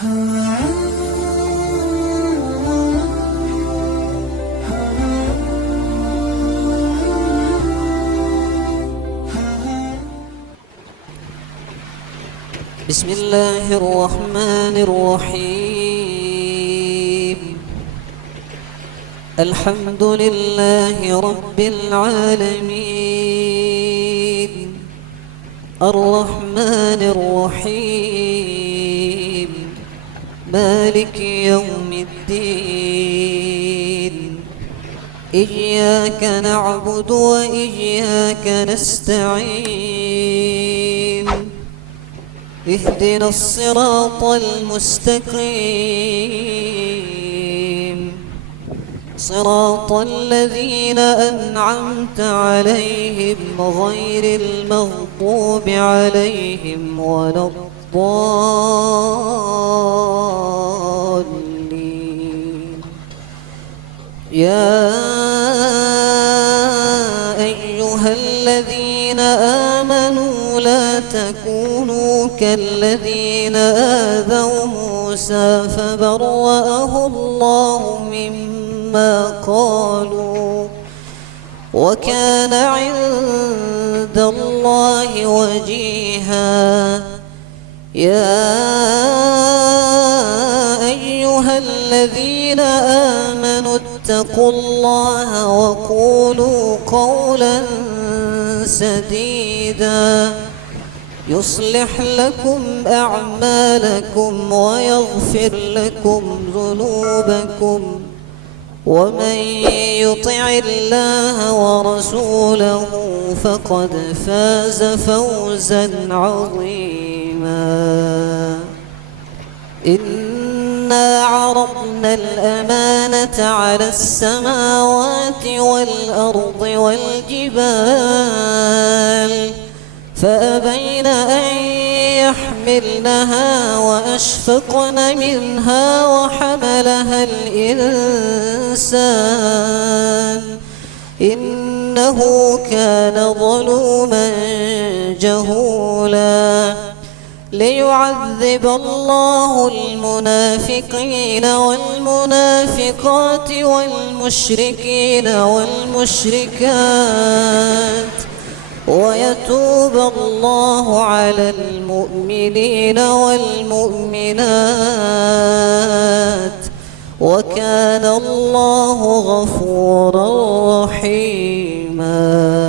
بسم الله الرحمن الرحيم. الحمد لله رب العالمين، الرحمن الرحيم، مالك يوم الدين. إياك نعبد وإياك نستعين. اهدنا الصراط المستقيم، صراط الذين أنعمت عليهم غير المغضوب عليهم ولا الضالين. يا أيها الذين آمنوا لا تكونوا كالذين آذوا موسى فبرأه الله مما قالوا، وكان عند الله وجيها. يا أيها الذين آمنوا اتقوا الله وقولوا قولا سديدا يصلح لكم أعمالكم ويغفر لكم ذنوبكم، ومن يطع الله ورسوله فقد فاز فوزا عظيما. إنا عرضنا الأمانة على السماوات والأرض والجبال فأبين أن يحملنها وأشفقن منها وحملها الإنسان إنه كان ظلوما جهولا. ليعذب الله المنافقين والمنافقات والمشركين والمشركات ويتوب الله على المؤمنين والمؤمنات، وكان الله غفورا رحيما.